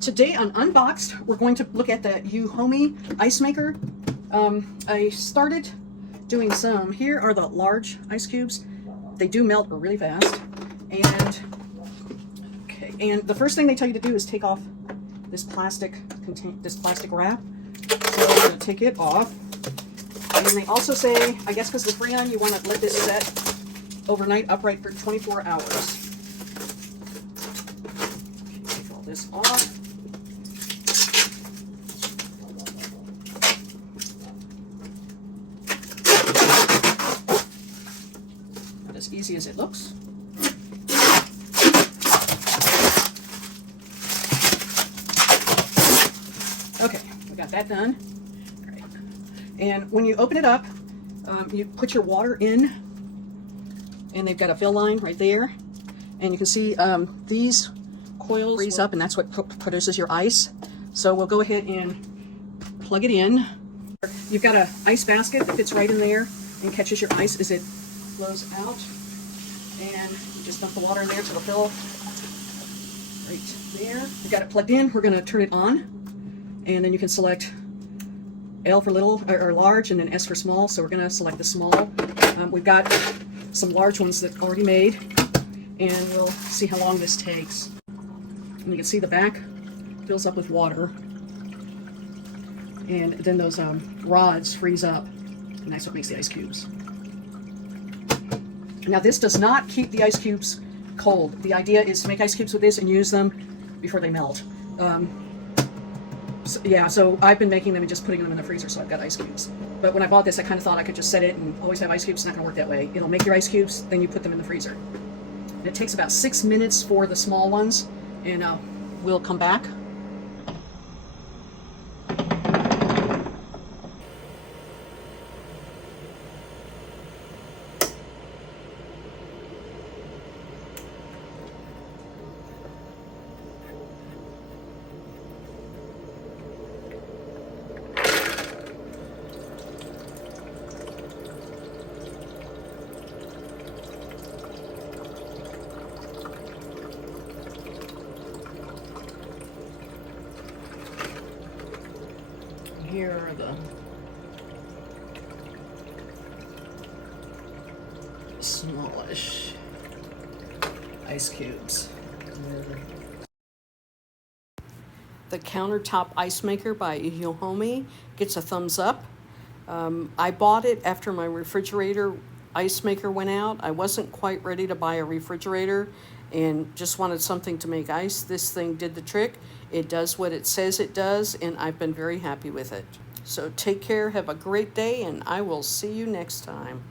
Today on Unboxed, we're going to look at the Euhomy Ice-maker. I started doing some. Here are the large ice cubes. They do melt really fast. And the first thing they tell you to do is take off this plastic wrap. So I'm going to take it off. And they also say, I guess because the Freon, you want to let this set overnight upright for 24 hours. Take all this off. Not as easy as it looks. Okay, we got that done. All right. And when you open it up, you put your water in, and they've got a fill line right there. And you can see these coils freeze up, and that's what produces your ice. So we'll go ahead and plug it in. You've got an ice basket that fits right in there and catches your ice as it flows out. And you just dump the water in there to the fill right there. We've got it plugged in. We're going to turn it on. And then you can select L for little or large, and then S for small. So we're going to select the small. We've got some large ones that are already made, and we'll see how long this takes. And you can see the back fills up with water, and then those rods freeze up, and that's what makes the ice cubes. Now this does not keep the ice cubes cold. The idea is to make ice cubes with this and use them before they melt. So I've been making them and just putting them in the freezer, so I've got ice cubes. But when I bought this, I kind of thought I could just set it and always have ice cubes. It's not going to work that way. It'll make your ice cubes, then you put them in the freezer. And it takes about 6 minutes for the small ones, and we'll come back. Here are the smallish ice cubes. The Countertop Ice Maker by Euhomy gets a thumbs up. I bought it after my refrigerator ice maker went out. I wasn't quite ready to buy a refrigerator and just wanted something to make ice. This thing did the trick. It does what it says it does, and I've been very happy with it. So take care, have a great day, and I will see you next time.